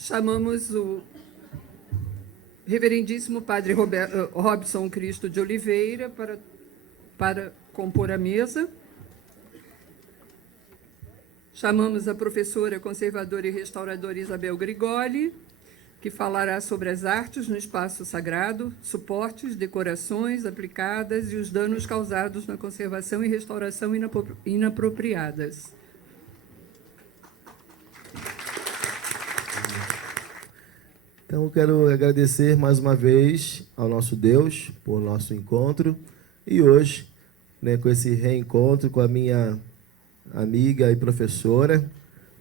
Chamamos o reverendíssimo padre Robson Cristo de Oliveira para compor a mesa. Chamamos a professora conservadora e restauradora Isabel Grigoli, que falará sobre as artes no espaço sagrado, suportes, decorações aplicadas e os danos causados na conservação e restauração inapropriadas. Então, eu quero agradecer mais uma vez ao nosso Deus por nosso encontro. E hoje, com esse reencontro com a minha amiga e professora,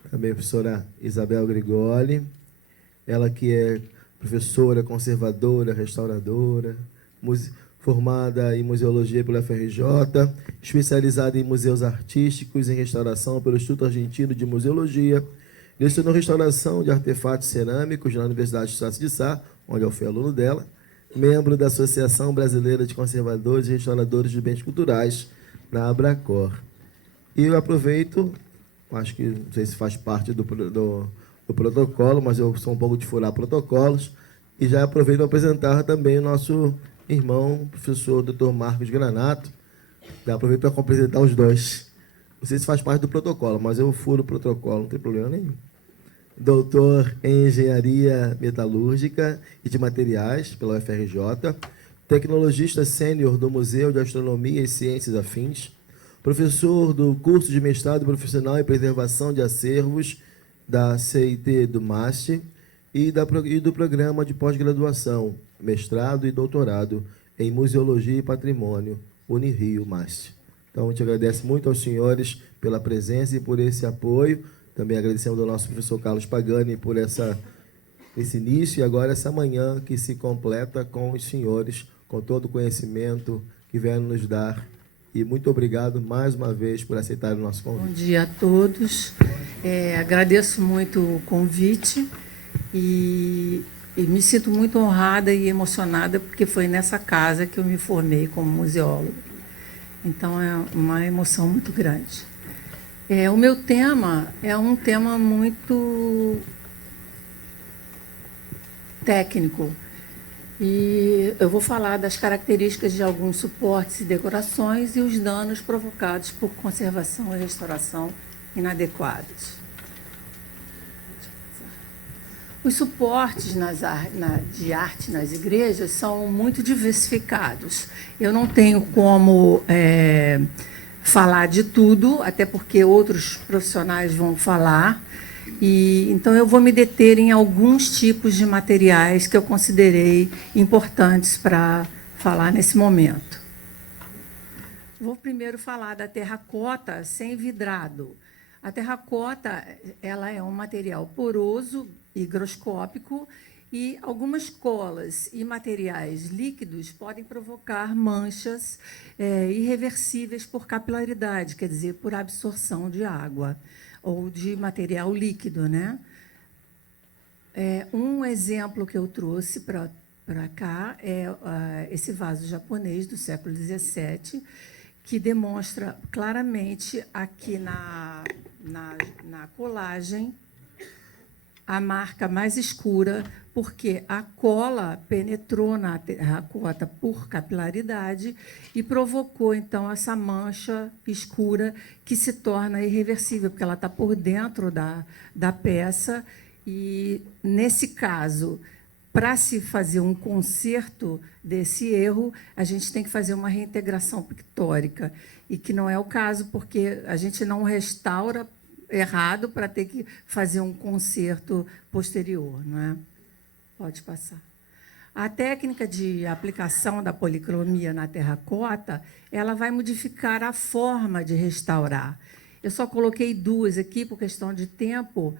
também a professora Isabel Grigoli, ela que é professora, conservadora, restauradora, formada em museologia pela FRJ, especializada em museus artísticos e restauração pelo Instituto Argentino de Museologia, lecionou restauração de artefatos cerâmicos na Universidade de Estado de Sá, onde eu fui aluno dela, membro da Associação Brasileira de Conservadores e Restauradores de Bens Culturais, na Abracor. E eu aproveito, acho que não sei se faz parte do protocolo, mas eu sou um pouco de furar protocolos, e já aproveito para apresentar também o nosso irmão, professor Dr. Marcos Granato. Já aproveito para apresentar os dois. Não sei se faz parte do protocolo, mas eu furo o protocolo, não tem problema nenhum. Doutor em Engenharia Metalúrgica e de Materiais pela UFRJ, tecnologista sênior do Museu de Astronomia e Ciências Afins, professor do curso de mestrado profissional em preservação de acervos da CIT do MAST e do programa de pós-graduação, mestrado e doutorado em Museologia e Patrimônio, Unirio MAST. Então, a gente agradece muito aos senhores pela presença e por esse apoio. Também agradecemos ao nosso professor Carlos Pagani por esse início e agora essa manhã que se completa com os senhores, com todo o conhecimento que vieram nos dar. E muito obrigado mais uma vez por aceitar o nosso convite. Bom dia a todos. Agradeço muito o convite e me sinto muito honrada e emocionada porque foi nessa casa que eu me formei como museóloga. Então, é uma emoção muito grande. O meu tema é um tema muito técnico. E eu vou falar das características de alguns suportes e decorações e os danos provocados por conservação e restauração inadequados. Os suportes de arte nas igrejas são muito diversificados. Eu não tenho como falar de tudo, até porque outros profissionais vão falar. Então, eu vou me deter em alguns tipos de materiais que eu considerei importantes para falar nesse momento. Vou primeiro falar da terracota sem vidrado. A terracota ela é um material poroso, higroscópico, e algumas colas e materiais líquidos podem provocar manchas irreversíveis por capilaridade, quer dizer, por absorção de água ou de material líquido, né? Um exemplo que eu trouxe para cá é esse vaso japonês do século XVII, que demonstra claramente aqui na colagem a marca mais escura, porque a cola penetrou na terracota por capilaridade e provocou, então, essa mancha escura que se torna irreversível, porque ela está por dentro da peça. E, nesse caso, para se fazer um conserto desse erro, a gente tem que fazer uma reintegração pictórica, e que não é o caso, porque a gente não restaura errado para ter que fazer um conserto posterior, não é? Pode passar. A técnica de aplicação da policromia na terracota, ela vai modificar a forma de restaurar. Eu só coloquei duas aqui por questão de tempo.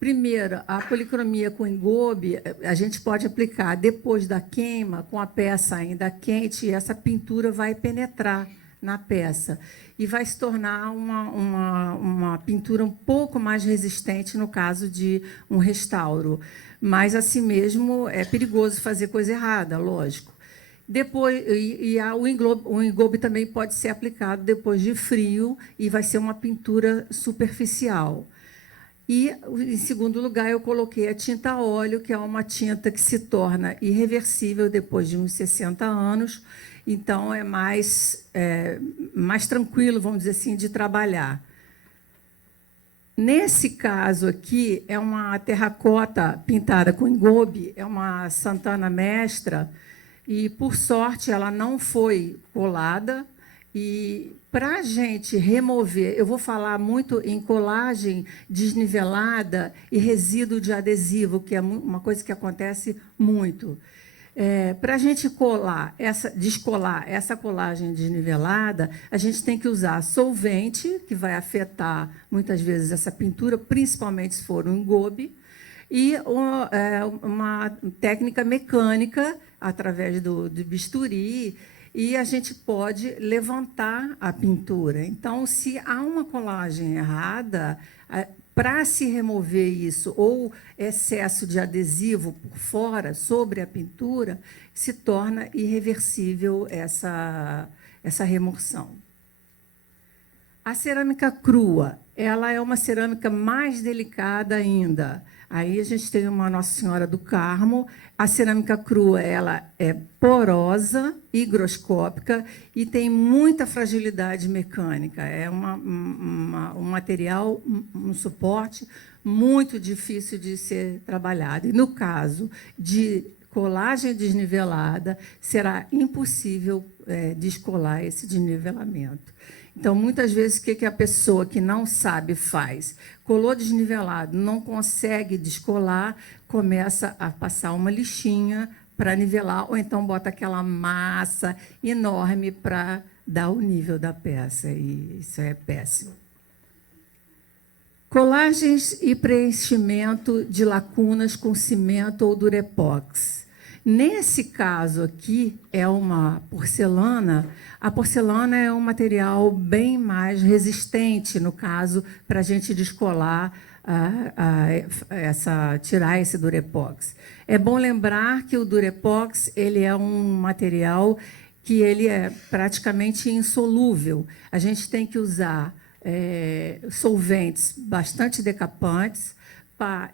Primeiro, a policromia com engobe, a gente pode aplicar depois da queima, com a peça ainda quente, e essa pintura vai penetrar na peça e vai se tornar uma pintura um pouco mais resistente no caso de um restauro. Mas, assim mesmo, é perigoso fazer coisa errada, lógico. Depois, o engobe também pode ser aplicado depois de frio e vai ser uma pintura superficial. E, em segundo lugar, eu coloquei a tinta a óleo, que é uma tinta que se torna irreversível depois de uns 60 anos, então é mais tranquilo, vamos dizer assim, de trabalhar. Nesse caso aqui, é uma terracota pintada com engobe, é uma Santana Mestra, e, por sorte, ela não foi colada. E, para a gente remover, eu vou falar muito em colagem desnivelada e resíduo de adesivo, que é uma coisa que acontece muito. Para a gente descolar essa colagem desnivelada, a gente tem que usar solvente, que vai afetar, muitas vezes, essa pintura, principalmente se for um engobe, e uma técnica mecânica, através do bisturi, e a gente pode levantar a pintura. Então, se há uma colagem errada, para se remover isso, ou excesso de adesivo por fora, sobre a pintura, se torna irreversível essa remoção. A cerâmica crua, ela é uma cerâmica mais delicada ainda. Aí a gente tem uma Nossa Senhora do Carmo. A cerâmica crua, ela é porosa, higroscópica e tem muita fragilidade mecânica. É um material, um suporte muito difícil de ser trabalhado. E, no caso de colagem desnivelada, será impossível descolar esse desnivelamento. Então, muitas vezes, o que a pessoa que não sabe faz? Colou desnivelado, não consegue descolar, começa a passar uma lixinha para nivelar, ou então bota aquela massa enorme para dar o nível da peça, e isso é péssimo. Colagens e preenchimento de lacunas com cimento ou durepox. Nesse caso aqui, é uma porcelana. A porcelana é um material bem mais resistente, no caso, para a gente descolar, tirar esse durepox. É bom lembrar que o durepox ele é um material que ele é praticamente insolúvel. A gente tem que usar solventes bastante decapantes,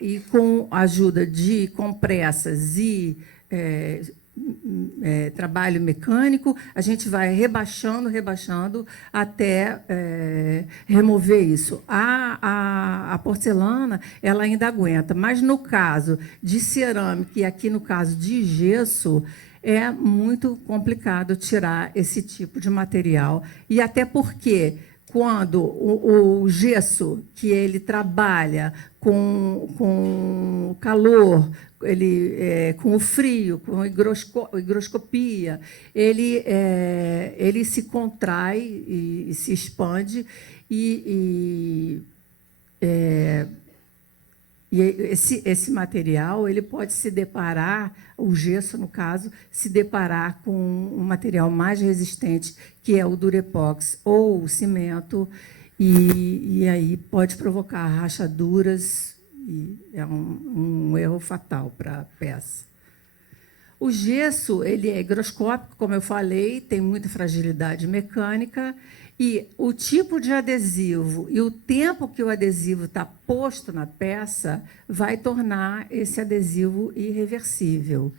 e com a ajuda de compressas e trabalho mecânico, a gente vai rebaixando até remover isso. A porcelana ela ainda aguenta, mas no caso de cerâmica e aqui no caso de gesso, é muito complicado tirar esse tipo de material, e até porque quando o gesso, que ele trabalha com calor, com o frio, com a higroscopia, ele se contrai e se expande, e esse material ele pode se deparar, o gesso, no caso, se deparar com um material mais resistente, que é o durepox ou o cimento, e aí pode provocar rachaduras, e é um erro fatal para a peça. O gesso ele é higroscópico, como eu falei, tem muita fragilidade mecânica, e o tipo de adesivo e o tempo que o adesivo está posto na peça vai tornar esse adesivo irreversível.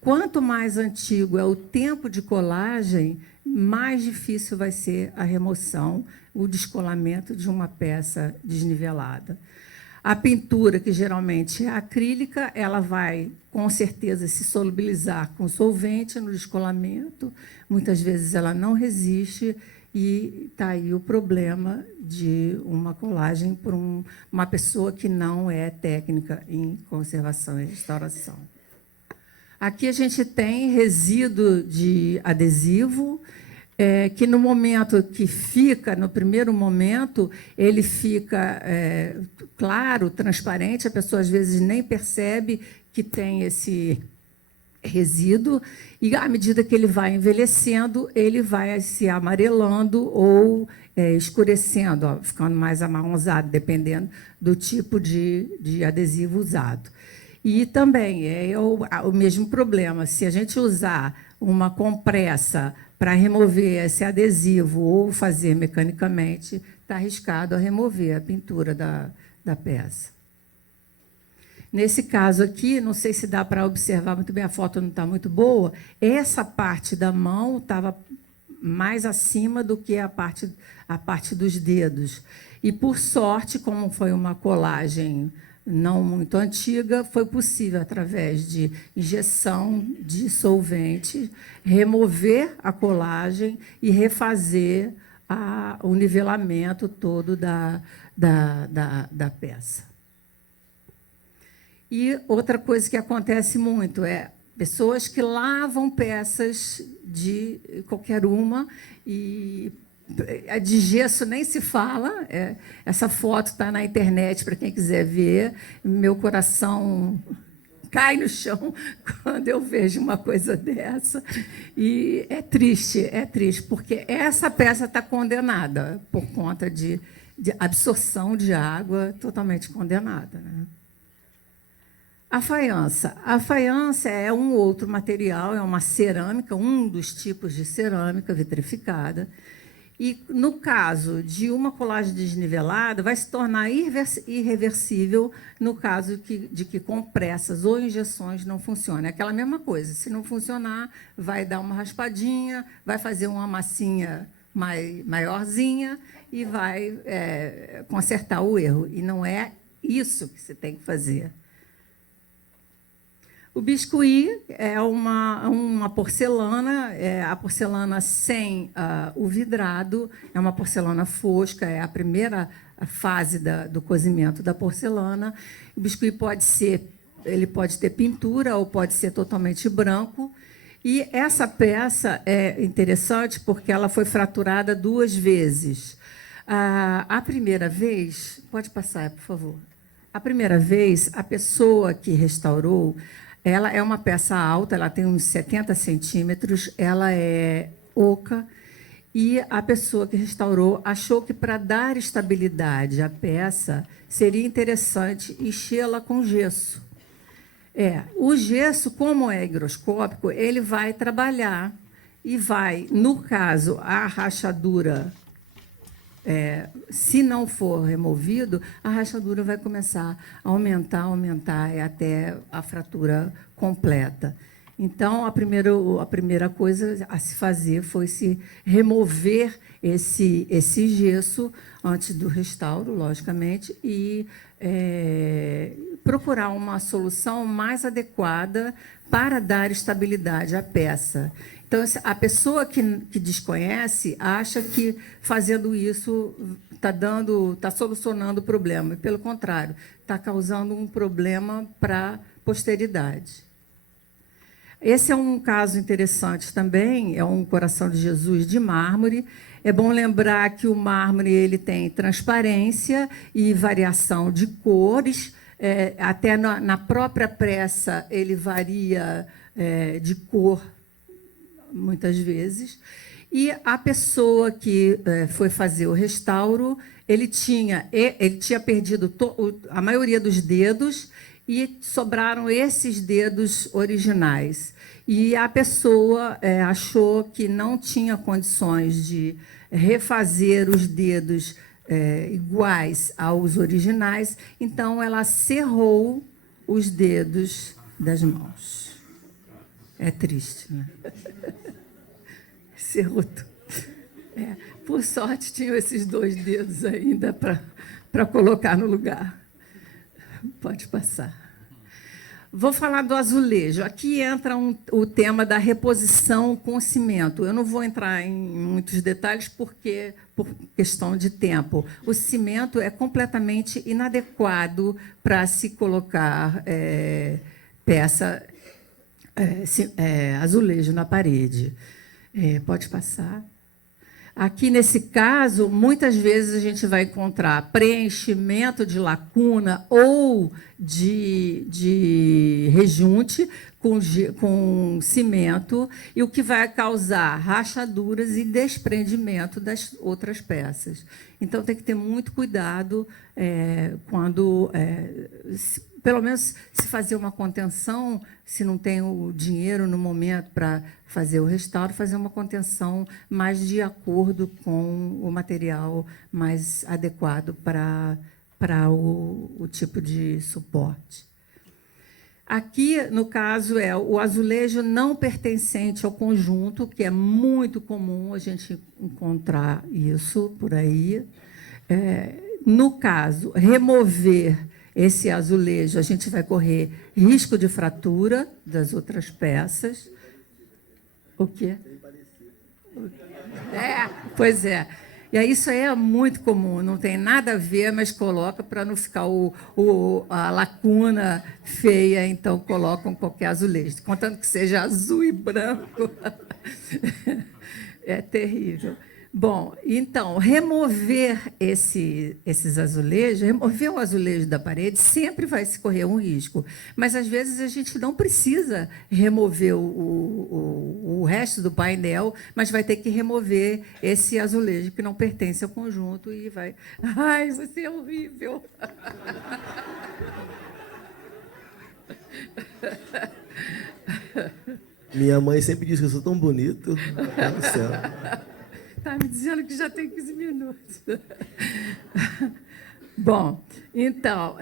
Quanto mais antigo é o tempo de colagem, mais difícil vai ser a remoção, o descolamento de uma peça desnivelada. A pintura, que geralmente é acrílica, ela vai, com certeza, se solubilizar com solvente no descolamento. Muitas vezes ela não resiste, e está aí o problema de uma colagem por uma pessoa que não é técnica em conservação e restauração. Aqui a gente tem resíduo de adesivo, que no momento que fica, no primeiro momento, ele fica claro, transparente, a pessoa às vezes nem percebe que tem esse resíduo, e à medida que ele vai envelhecendo, ele vai se amarelando ou escurecendo, ficando mais amarronzado, dependendo do tipo de adesivo usado. E também é o mesmo problema, se a gente usar uma compressa para remover esse adesivo ou fazer mecanicamente, está arriscado a remover a pintura da peça. Nesse caso aqui, não sei se dá para observar muito bem, a foto não está muito boa, essa parte da mão estava mais acima do que a parte dos dedos. E, por sorte, como foi uma colagem não muito antiga, foi possível, através de injeção de solvente, remover a colagem e refazer o nivelamento todo da peça. E outra coisa que acontece muito é pessoas que lavam peças de qualquer uma, e a de gesso nem se fala. Essa foto está na internet para quem quiser ver. Meu coração cai no chão quando eu vejo uma coisa dessa. E é triste, porque essa peça está condenada por conta de absorção de água, totalmente condenada, né? A faiança. A faiança é um outro material, é uma cerâmica, um dos tipos de cerâmica vitrificada. E, no caso de uma colagem desnivelada, vai se tornar irreversível no caso de que compressas ou injeções não funcionem. É aquela mesma coisa. Se não funcionar, vai dar uma raspadinha, vai fazer uma massinha maiorzinha e vai consertar o erro. E não é isso que você tem que fazer. O biscuit é uma porcelana, a porcelana sem o vidrado, é uma porcelana fosca, é a primeira fase do cozimento da porcelana. O biscuit ele pode ter pintura ou pode ser totalmente branco. E essa peça é interessante porque ela foi fraturada 2 vezes. A primeira vez, pode passar, por favor. A primeira vez, a pessoa que restaurou, ela é uma peça alta, ela tem uns 70 centímetros, ela é oca, e a pessoa que restaurou achou que, para dar estabilidade à peça, seria interessante enchê-la com gesso. O gesso, como é higroscópico, ele vai trabalhar e vai, no caso, a rachadura, se não for removido, a rachadura vai começar a aumentar até a fratura completa. Então, a primeira coisa a se fazer foi se remover esse gesso antes do restauro, logicamente, e procurar uma solução mais adequada para dar estabilidade à peça. Então, a pessoa que desconhece acha que, fazendo isso, está solucionando o problema. E, pelo contrário, está causando um problema para a posteridade. Esse é um caso interessante também, é um coração de Jesus de mármore. É bom lembrar que o mármore ele tem transparência e variação de cores. Até na própria peça ele varia de cor, muitas vezes. E a pessoa que foi fazer o restauro, ele tinha perdido a maioria dos dedos e sobraram esses dedos originais. E a pessoa achou que não tinha condições de refazer os dedos iguais aos originais, então ela cerrou os dedos das mãos. É triste, né? Cerrou tudo. Por sorte, tinham esses 2 dedos ainda para colocar no lugar. Pode passar. Vou falar do azulejo. Aqui entra o tema da reposição com cimento. Eu não vou entrar em muitos detalhes, porque, por questão de tempo, o cimento é completamente inadequado para se colocar azulejo na parede. Pode passar. Aqui, nesse caso, muitas vezes a gente vai encontrar preenchimento de lacuna ou de rejunte com cimento, e o que vai causar rachaduras e desprendimento das outras peças. Então, tem que ter muito cuidado quando, pelo menos, se fazer uma contenção, se não tem o dinheiro no momento para fazer o restauro, fazer uma contenção mais de acordo com o material mais adequado para o tipo de suporte. Aqui, no caso, é o azulejo não pertencente ao conjunto, que é muito comum a gente encontrar isso por aí. No caso, remover esse azulejo, a gente vai correr risco de fratura das outras peças. O quê? Pois é. E aí isso aí é muito comum, não tem nada a ver, mas coloca para não ficar a lacuna feia, então colocam qualquer azulejo, contanto que seja azul e branco. É terrível. Bom, então, remover esses azulejos, remover o azulejo da parede, sempre vai se correr um risco. Mas, às vezes, a gente não precisa remover o resto do painel, mas vai ter que remover esse azulejo que não pertence ao conjunto e vai... Ai, você é horrível! Minha mãe sempre diz que eu sou tão bonito. Meu Deus do céu. Está me dizendo que já tem 15 minutos. Bom, então,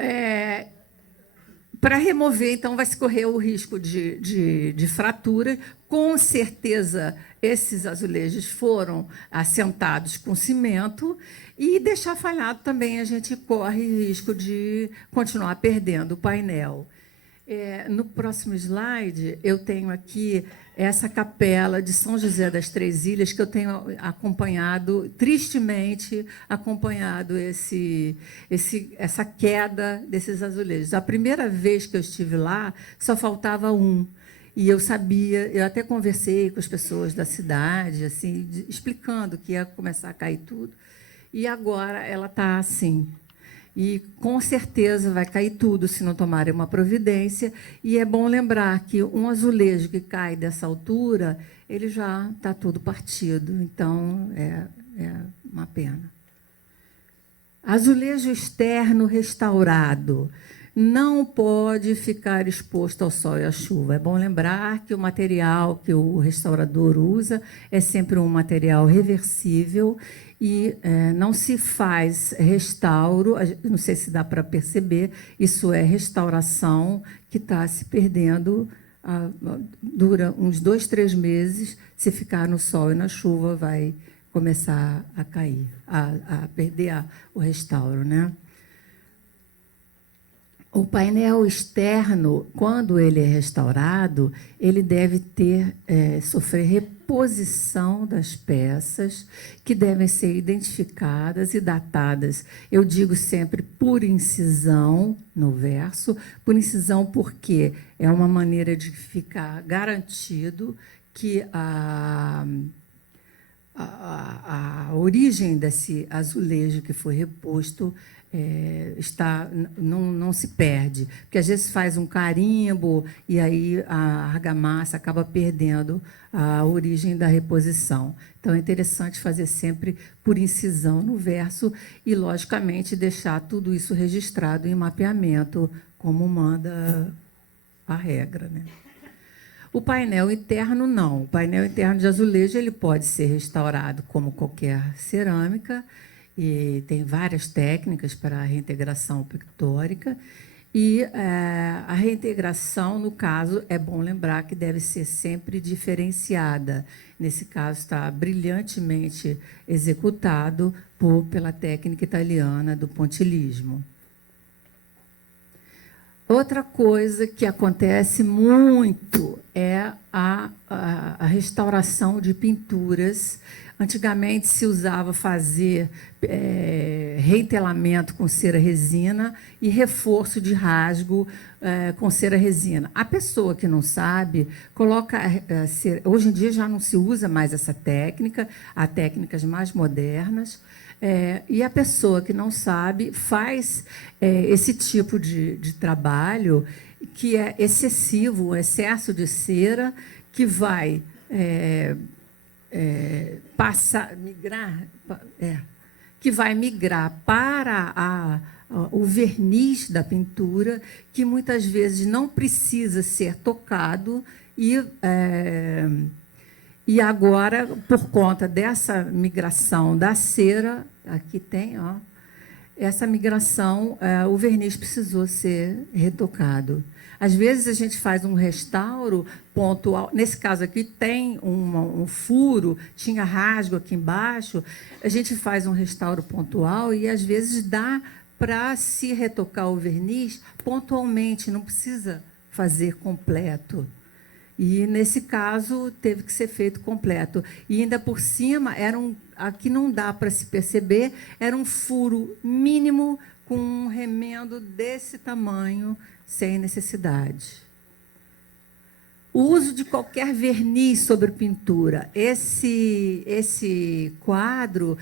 para remover, então, vai se correr o risco de fratura. Com certeza, esses azulejos foram assentados com cimento e deixar falhado também a gente corre risco de continuar perdendo o painel. No próximo slide, eu tenho aqui essa capela de São José das Três Ilhas, que eu tenho acompanhado, tristemente acompanhado essa queda desses azulejos. A primeira vez que eu estive lá, só faltava um. E eu sabia, eu até conversei com as pessoas da cidade, assim, explicando que ia começar a cair tudo. E agora ela está assim. E, com certeza, vai cair tudo se não tomarem uma providência. E é bom lembrar que um azulejo que cai dessa altura, ele já está todo partido. Então, é uma pena. Azulejo externo restaurado. Não pode ficar exposto ao sol e à chuva. É bom lembrar que o material que o restaurador usa é sempre um material reversível e não se faz restauro, não sei se dá para perceber, isso é restauração que está se perdendo, dura uns 2, 3 meses, se ficar no sol e na chuva vai começar a cair, a perder o restauro, né? O painel externo, quando ele é restaurado, ele deve sofrer reposição das peças, que devem ser identificadas e datadas. Eu digo sempre por incisão no verso, por incisão porque é uma maneira de ficar garantido que a origem desse azulejo que foi reposto não se perde, porque às vezes faz um carimbo e aí a argamassa acaba perdendo a origem da reposição. Então, é interessante fazer sempre por incisão no verso e, logicamente, deixar tudo isso registrado em mapeamento, como manda a regra, né? O painel interno, não. O painel interno de azulejo ele pode ser restaurado como qualquer cerâmica, e tem várias técnicas para a reintegração pictórica. E a reintegração, no caso, é bom lembrar que deve ser sempre diferenciada. Nesse caso, está brilhantemente executado pela técnica italiana do pontilhismo. Outra coisa que acontece muito é a restauração de pinturas. Antigamente se usava fazer reentelamento com cera resina e reforço de rasgo com cera resina. A pessoa que não sabe, coloca cera. Hoje em dia já não se usa mais essa técnica, há técnicas mais modernas. E a pessoa que não sabe faz esse tipo de trabalho que é excessivo, um excesso de cera que vai migrar para o verniz da pintura, que muitas vezes não precisa ser tocado e agora, por conta dessa migração da cera, aqui tem, essa migração, o verniz precisou ser retocado. Às vezes, a gente faz um restauro pontual. Nesse caso aqui, tem um furo, tinha rasgo aqui embaixo. A gente faz um restauro pontual e, às vezes, dá para se retocar o verniz pontualmente, não precisa fazer completo. E, nesse caso, teve que ser feito completo. E, ainda por cima, aqui não dá para se perceber, era um furo mínimo com um remendo desse tamanho, sem necessidade. O uso de qualquer verniz sobre pintura. Esse quadro,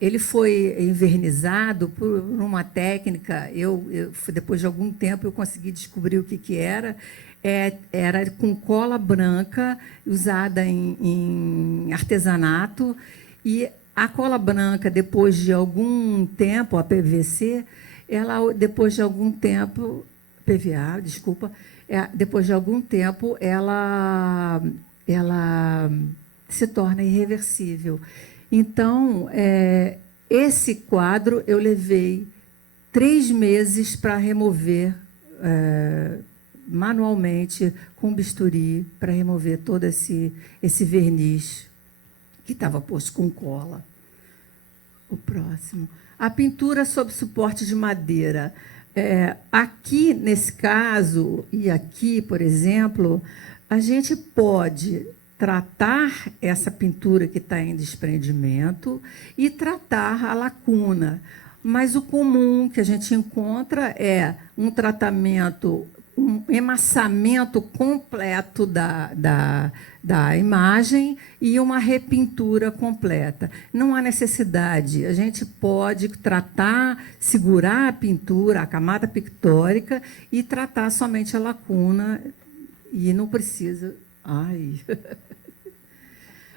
ele foi envernizado por uma técnica. Depois de algum tempo, eu consegui descobrir o que era. Era com cola branca, usada em artesanato. E a cola branca, depois de algum tempo, a PVC, depois de algum tempo, PVA, desculpa, depois de algum tempo, ela se torna irreversível. Então, esse quadro eu levei 3 meses para remover manualmente, com bisturi, para remover todo esse verniz que estava posto com cola. O próximo. A pintura sob suporte de madeira. Aqui, nesse caso, e aqui, por exemplo, a gente pode tratar essa pintura que está em desprendimento e tratar a lacuna. Mas o comum que a gente encontra é um tratamento, um emassamento completo da imagem e uma repintura completa. Não há necessidade. A gente pode tratar, segurar a pintura, a camada pictórica, e tratar somente a lacuna, e não precisa... Ai.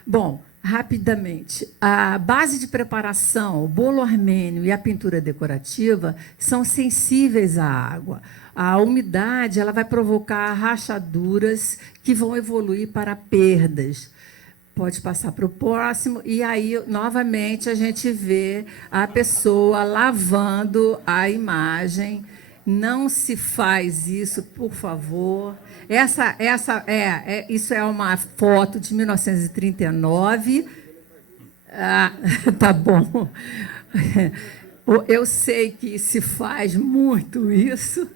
Bom, rapidamente, a base de preparação, o bolo armênio e a pintura decorativa são sensíveis à água. A umidade ela vai provocar rachaduras que vão evoluir para perdas. Pode passar para o próximo, e aí, novamente, a gente vê a pessoa lavando a imagem. Não se faz isso, por favor. Isso é uma foto de 1939. Tá bom. Eu sei que se faz muito isso,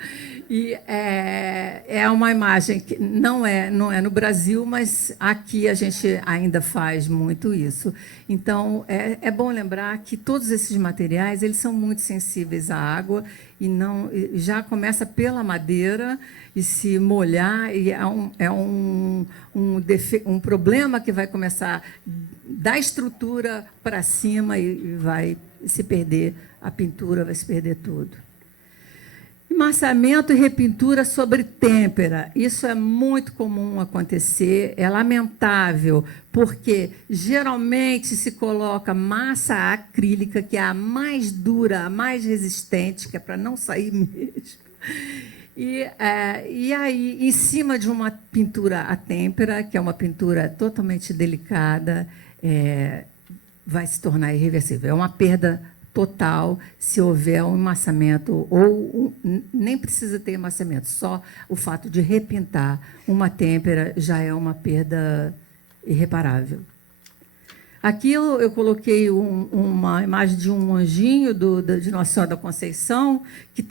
e é uma imagem que não é no Brasil, mas aqui a gente ainda faz muito isso. Então, é bom lembrar que todos esses materiais eles são muito sensíveis à água, e já começa pela madeira, e se molhar, e um problema que vai começar da estrutura para cima e vai se perder a pintura, vai se perder tudo. Emassamento e repintura sobre têmpera. Isso é muito comum acontecer, é lamentável, porque geralmente se coloca massa acrílica, que é a mais dura, a mais resistente, que é para não sair mesmo. E aí, em cima de uma pintura à têmpera, que é uma pintura totalmente delicada, vai se tornar irreversível. É uma perda total se houver um emassamento, ou nem precisa ter emassamento, só o fato de repintar uma têmpera já é uma perda irreparável. Aqui eu coloquei uma imagem de um anjinho de Nossa Senhora da Conceição, que,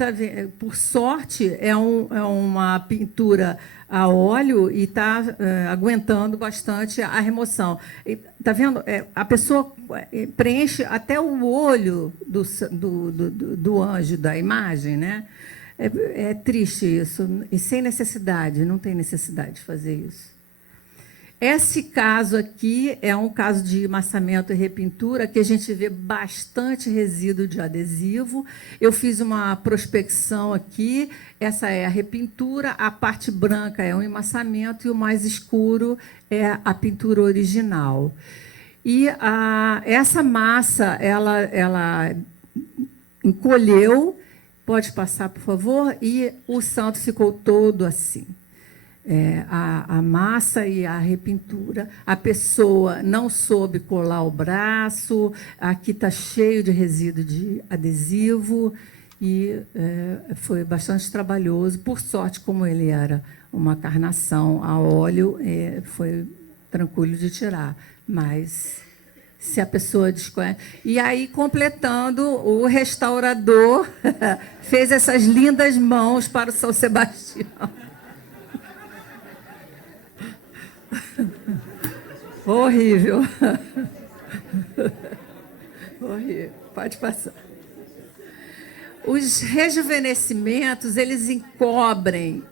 por sorte, é uma pintura a óleo e está aguentando bastante a remoção. Está vendo? A pessoa preenche até o olho do anjo da imagem, né? É triste isso, e sem necessidade, não tem necessidade de fazer isso. Esse caso aqui é um caso de emassamento e repintura, que a gente vê bastante resíduo de adesivo. Eu fiz uma prospecção aqui, essa é a repintura, a parte branca é um emassamento e o mais escuro é a pintura original. E essa massa, ela encolheu, pode passar, por favor, e o santo ficou todo assim. A massa e a repintura, a pessoa não soube colar o braço, aqui está cheio de resíduo de adesivo, e foi bastante trabalhoso. Por sorte, como ele era uma carnação a óleo, foi tranquilo de tirar, mas se a pessoa desconhece... E aí, completando, o restaurador fez essas lindas mãos para o São Sebastião. Horrível. Horrível. Pode passar. Os rejuvenescimentos, eles encobrem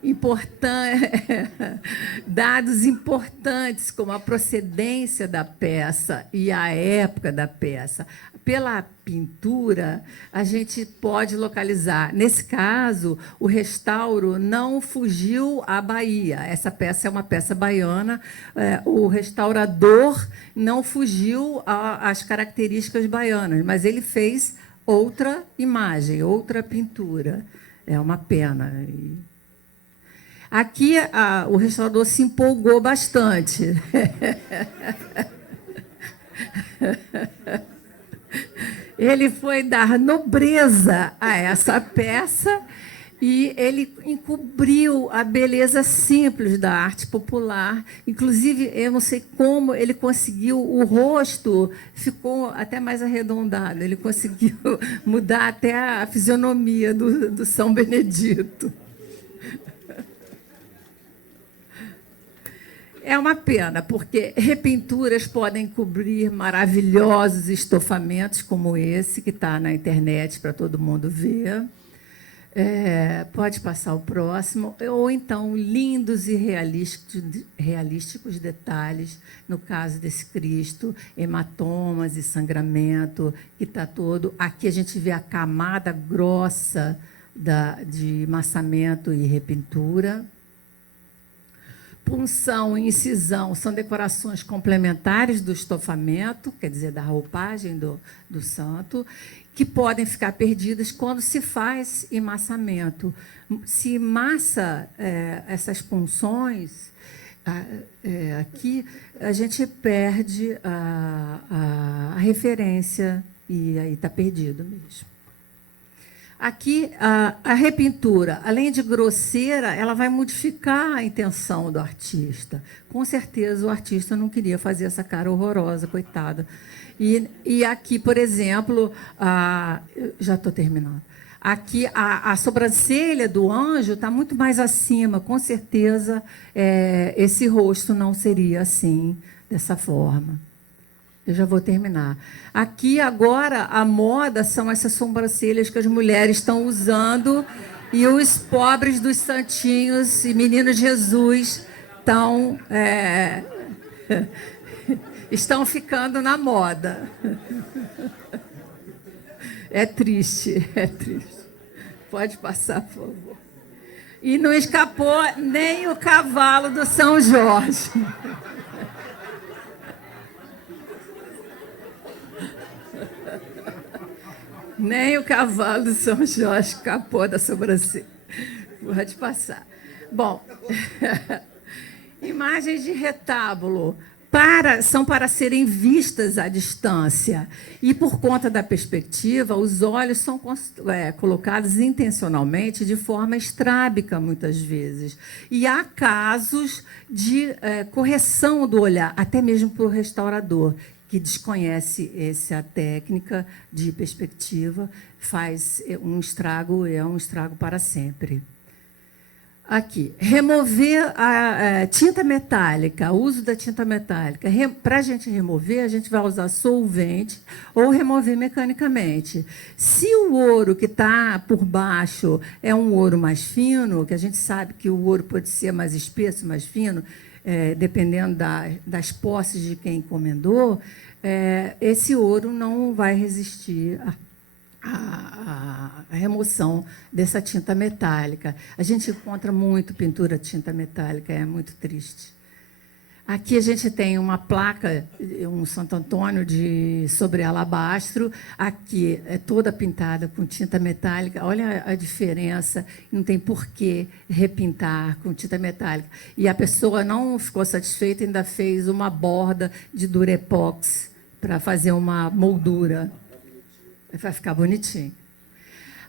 dados importantes, como a procedência da peça e a época da peça. Pela pintura, a gente pode localizar. Nesse caso, o restauro não fugiu à Bahia. Essa peça é uma peça baiana. O restaurador não fugiu às características baianas, mas ele fez outra imagem, outra pintura. É uma pena. Aqui, o restaurador se empolgou bastante. Ele foi dar nobreza a essa peça e ele encobriu a beleza simples da arte popular. Inclusive, eu não sei como ele conseguiu, o rosto ficou até mais arredondado, ele conseguiu mudar até a fisionomia do São Benedito. É uma pena, porque repinturas podem cobrir maravilhosos estofamentos como esse, que está na internet para todo mundo ver. Pode passar o próximo. Ou então, lindos e realísticos detalhes, no caso desse Cristo, hematomas e sangramento, que está todo... Aqui a gente vê a camada grossa de massamento e repintura. Punção e incisão são decorações complementares do estofamento, quer dizer, da roupagem do santo, que podem ficar perdidas quando se faz emassamento. Se massa essas punções, aqui a gente perde a referência e aí está perdido mesmo. Aqui, a repintura, além de grosseira, ela vai modificar a intenção do artista. Com certeza, o artista não queria fazer essa cara horrorosa, coitada. E aqui, por exemplo, já estou terminando. Aqui, a sobrancelha do anjo está muito mais acima. Com certeza, esse rosto não seria assim, dessa forma. Eu já vou terminar. Aqui, agora, a moda são essas sobrancelhas que as mulheres estão usando e os pobres dos santinhos e meninos Jesus estão ficando na moda. É triste, é triste. Pode passar, por favor. E não escapou nem o cavalo do São Jorge. Nem o cavalo do São Jorge escapou da sobrancelha. Pode passar. Bom, imagens de retábulo são para serem vistas à distância. E, por conta da perspectiva, os olhos são colocados intencionalmente de forma estrábica, muitas vezes. E há casos de correção do olhar, até mesmo para o restaurador, que desconhece essa técnica de perspectiva, faz um estrago, é um estrago para sempre. Aqui, remover a tinta metálica, o uso da tinta metálica. Para a gente remover, a gente vai usar solvente ou remover mecanicamente. Se o ouro que está por baixo é um ouro mais fino, que a gente sabe que o ouro pode ser mais espesso, mais fino, dependendo das posses de quem encomendou, esse ouro não vai resistir a remoção dessa tinta metálica. A gente encontra muito pintura de tinta metálica, é muito triste. Aqui a gente tem uma placa, um Santo Antônio sobre alabastro. Aqui é toda pintada com tinta metálica. Olha a diferença, não tem por que repintar com tinta metálica. E a pessoa não ficou satisfeita, ainda fez uma borda de durepox para fazer uma moldura. Vai ficar bonitinho.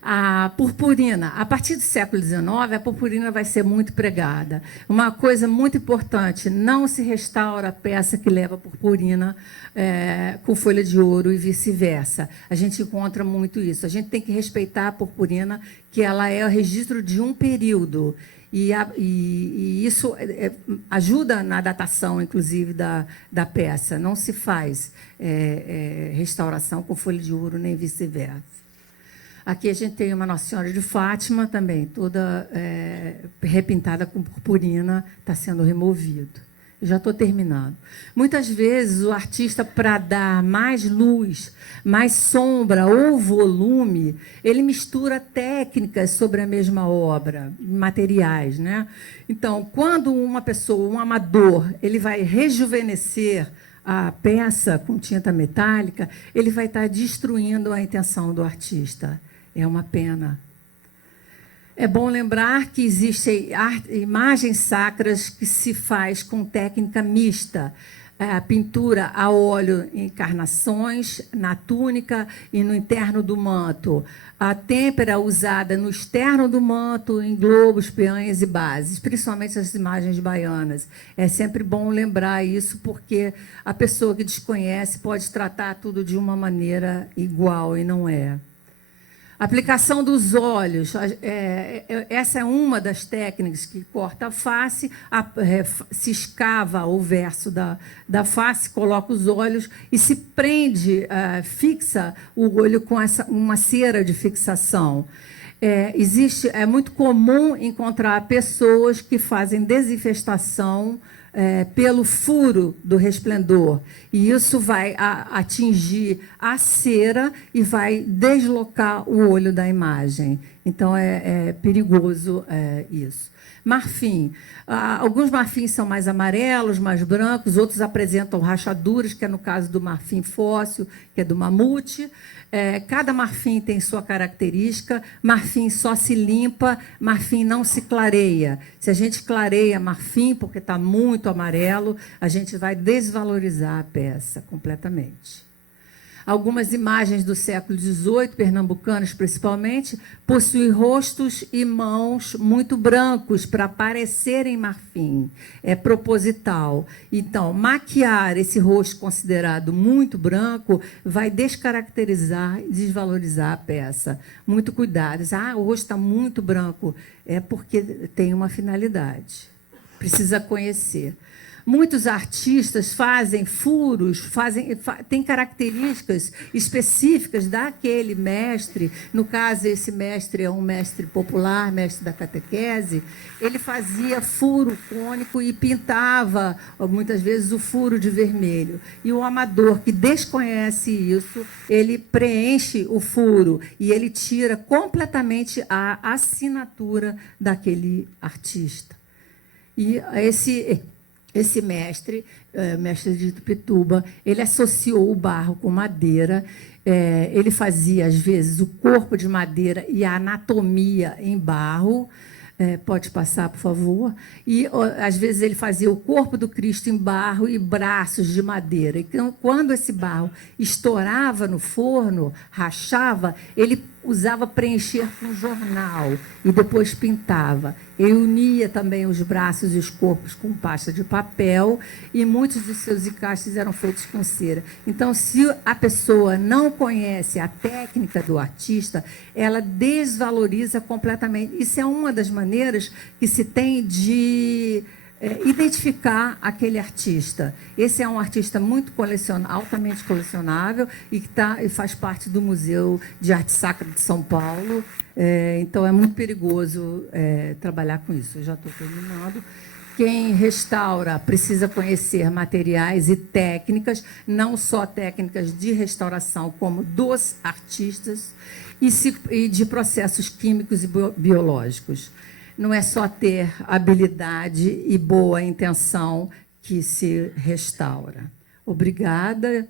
A purpurina, a partir do século XIX, a purpurina vai ser muito pregada. Uma coisa muito importante, não se restaura a peça que leva purpurina com folha de ouro e vice-versa. A gente encontra muito isso. A gente tem que respeitar a purpurina, que ela é o registro de um período. E isso ajuda na datação, inclusive, da peça. Não se faz restauração com folha de ouro, nem vice-versa. Aqui a gente tem uma Nossa Senhora de Fátima também, toda repintada com purpurina, está sendo removido. Eu já estou terminando. Muitas vezes o artista, para dar mais luz, mais sombra ou volume, ele mistura técnicas sobre a mesma obra, materiais, né? Então, quando uma pessoa, um amador, ele vai rejuvenescer a peça com tinta metálica, ele vai estar destruindo a intenção do artista. É uma pena. É bom lembrar que existem imagens sacras que se faz com técnica mista. A pintura a óleo em encarnações, na túnica e no interno do manto. A têmpera usada no externo do manto, em globos, peães e bases, principalmente as imagens baianas. É sempre bom lembrar isso, porque a pessoa que desconhece pode tratar tudo de uma maneira igual, e não é. Aplicação dos olhos, essa é uma das técnicas que corta a face, se escava o verso da face, coloca os olhos e se prende, fixa o olho com uma cera de fixação. É muito comum encontrar pessoas que fazem desinfestação pelo furo do resplendor. E isso vai atingir a cera e vai deslocar o olho da imagem. Então, é perigoso isso. Marfim. Alguns marfins são mais amarelos, mais brancos, outros apresentam rachaduras, que é no caso do marfim fóssil, que é do mamute. Cada marfim tem sua característica. Marfim só se limpa, marfim não se clareia. Se a gente clareia marfim, porque está muito amarelo, a gente vai desvalorizar a peça completamente. Algumas imagens do século XVIII, pernambucanas principalmente, possuem rostos e mãos muito brancos para parecerem marfim. É proposital. Então, maquiar esse rosto considerado muito branco vai descaracterizar e desvalorizar a peça. Muito cuidado. O rosto está muito branco. É porque tem uma finalidade. Precisa conhecer. Muitos artistas fazem furos, têm características específicas daquele mestre. No caso, esse mestre é um mestre popular, mestre da catequese. Ele fazia furo cônico e pintava, muitas vezes, o furo de vermelho. E o amador que desconhece isso, ele preenche o furo e ele tira completamente a assinatura daquele artista. E esse mestre, mestre de Itupituba, ele associou o barro com madeira. Ele fazia, às vezes, o corpo de madeira e a anatomia em barro. Pode passar, por favor. E, às vezes, ele fazia o corpo do Cristo em barro e braços de madeira. E quando esse barro estourava no forno, rachava, ele usava preencher com jornal e depois pintava. Ele unia também os braços e os corpos com pasta de papel e muitos dos seus encaixes eram feitos com cera. Então, se a pessoa não conhece a técnica do artista, ela desvaloriza completamente. Isso é uma das maneiras que se tem de identificar aquele artista. Esse é um artista muito altamente colecionável e que faz parte do Museu de Arte Sacra de São Paulo. Então, é muito perigoso trabalhar com isso. Eu já estou terminando. Quem restaura precisa conhecer materiais e técnicas, não só técnicas de restauração, como dos artistas, e de processos químicos e biológicos. Não é só ter habilidade e boa intenção que se restaura. Obrigada.